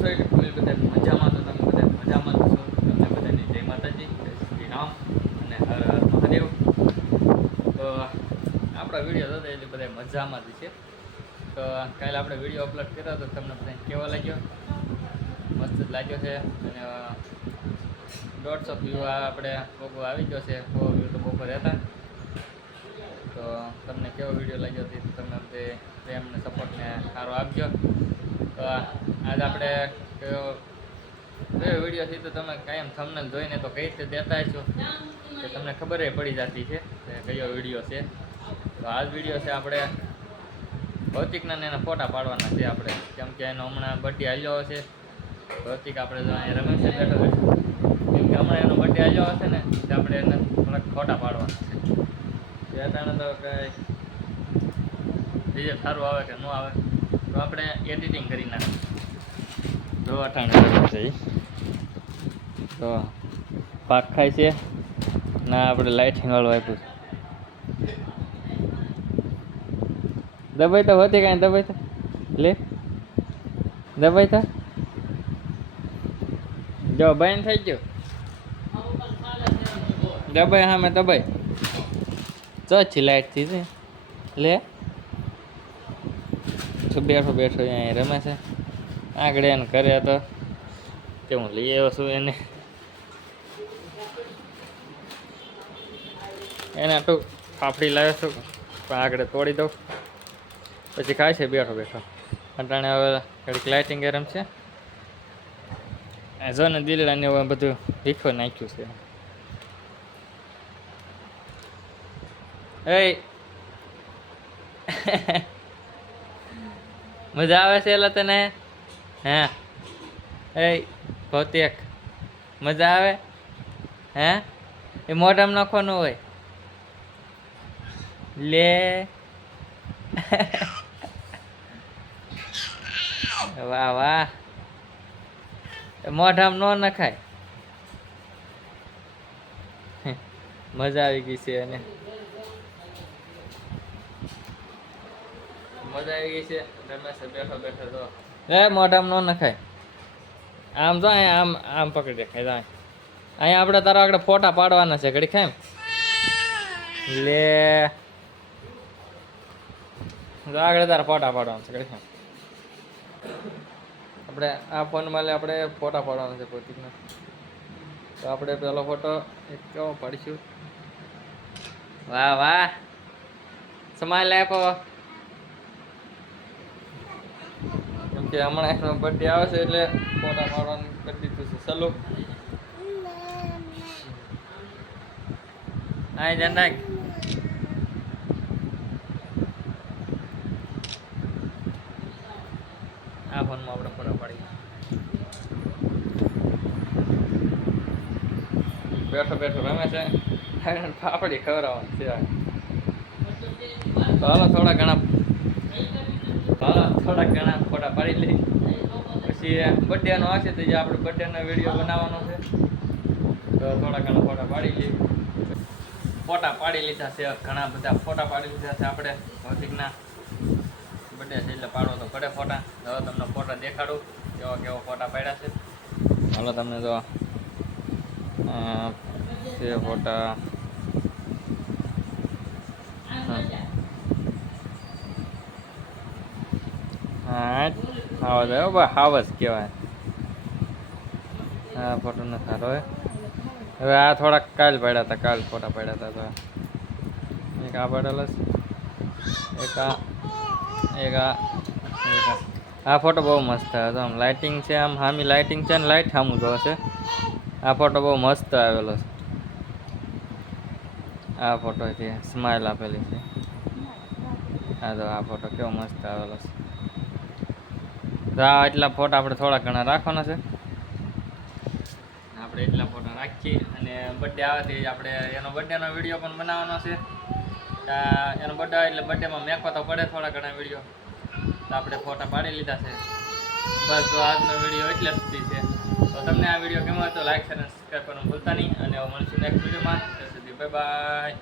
છો ફૂલ બધા મજામાં તો તમે બધા મજામાં છો. તમને બધાને જય માતાજી, જય રામ અને હર હર મહાદેવ. તો આપણા વીડિયો હતા એટલે બધા મજામાં જ છે. તો કાલે આપણે વીડિયો અપલોડ કર્યો તો તમને બધા કેવો લાગ્યો? મસ્ત જ લાગ્યો છે. અને દોઢસો વ્યૂ આપણે બપોર આવી ગયો છે. સો વ્યૂ તો બપોર હતા. તો તમને કેવો વીડિયો લાગ્યો તે તમે તે પ્રેમને સપોર્ટને સારો આપજો. તો આજ આપણે કયો વીડિયો છે તો તમે કાયમ થંબનેલ જોઈને તો કઈ રીતે દેતા છો? કે તમને ખબર પડી જતી છે કયો વીડિયો છે. તો આ વીડિયો છે આપણે ભૌતિકના એના ફોટા પાડવાના છે આપણે. કેમ કે એનો હમણાં બર્થડે આવ્યો છે ભૌતિક આપણે જો અહીંયા રમેશ બેઠો કેમ કે હમણાં એનો બર્થડે આવ્યો હશે ને, તો આપણે એને થોડાક ફોટા પાડવાના છે. તો કંઈ રિઝલ્ટ સારું આવે કે ન આવે? આપણે એડિટિંગ કરી નાખીએ જો અટાણે છે તો પાક ખાય છે. ના, આપણે લાઇટિંગ વાળું આપ્યું છે. દબાઈ તો હોતી કાંઈ, દબાઈ તો. લે. દબાઈ તો. જો, બંધ થઈ ગયો. દબાઈ હા મેં દબાઈ. ચોથી લાઇટથી લે. બેઠો બેઠો અહીંયા રમે છે. આગળ એને કરે તો તે હું લઈ આવ્યો છું એને. એને આટલું ફાફડી લાવ્યો છું, પણ આગળ તોડી દઉં. પછી ખાય છે બેઠો બેઠો. અટાણે હવે ઘડીક લાઇટિંગ ગરમ છે. જો ને દીલડાને હવે બધું ભીખો નાખ્યું છે. એ મજા આવે છે એટલે તને? હે? એ, ભૌતિક. મજા આવે? હે? એ મોઢામાં નાખવાનું હોય. લે. વાહ વાહ. મોઢામ ન નખાય. મજા આવી ગઈ છે અને મજા આવી ગઈ છે. રમેશ બેઠો બેઠો તો એ, મોઢામાં ન નખાય. આમ જો અહીંયા, આમ આમ પકડી દેખાય જાય અહીંયા. આપણે તારા આગળ ફોટા પાડવાના છે ઘડી ખાય લે. આગળ તારા ફોટા પાડવાના છે ઘડી આપણે આ ફોનમાં લે, આપણે ફોટા પાડવાના છે પ્રતિકના તો આપણે પેલો ફોટો એક કેવો પાડીશું? વાહ વાહ. સ્માઈલ આપો કેમ કે હમણાં એનો બર્થડે આવે છે એટલે ફોટા મારવાનું કરી દીધું છે. ચલો. આય ધ્યાન આ ફોનમાં આપણે ફોટા પાડી બેઠો બેઠો, રમે છે. પાપડી ખવડાવવાની છે હાલો થોડા ઘણા હાલો થોડા ઘણા ફોટા પાડી લઈ. પછી બર્થડેનો આવશે તો જે આપણે બર્થડેનો વીડિયો બનાવવાનો છે, તો થોડા ઘણા ફોટા પાડી લઈએ ફોટા પાડી લીધા છે, ઘણા બધા ફોટા પાડી લીધા છે આપણે ભૌતિકના. બર્થડે છે એટલે પાડવો તો પડે ફોટા. તો હવે તમને ફોટા દેખાડું, કેવા કેવા ફોટા પાડ્યા છે. હાલો તમને છે ફોટા. હા. હા હાવજ આવ્યો ભાઈ હાવસ કહેવાય. હા ફોટો ન સારો હવે આ થોડાક કાલ પડ્યા હતા, કાલ ફોટા પડ્યા હતા તો. એક આ પડેલો છે એક આ એક આ એક આ. આ ફોટો બહુ મસ્ત હતો આમ લાઇટિંગ છે, આમ હામી લાઇટિંગ છે ને લાઇટ સામું જોવે છે આ ફોટો બહુ મસ્ત આવેલો છે. આ ફોટો છે સ્માઇલ આપેલી છે. હા તો આ ફોટો કેવો મસ્ત આવેલો છે. તો એટલા ફોટા આપણે થોડા ઘણા રાખવાના છે. આપણે એટલા ફોટા રાખીએ અને બર્થડે આવવાથી આપણે એનો બર્થડેનો વીડિયો પણ બનાવવાનો છે. એનો બર્થડે એટલે બર્થડેમાં મેકવા તો પડે થોડા ઘણા વીડિયો તો આપણે ફોટા પાડી લીધા છે. બસ જો આજનો વીડિયો એટલે સુધી છે. તો તમને આ વીડિયો ગમ્યો તો લાઈક અને સબસ્ક્રાઈબ કરવાનું ભૂલતા નહીં. અને મળશું નેક્સ્ટ વિડીયોમાં ત્યાં સુધી બાય બાય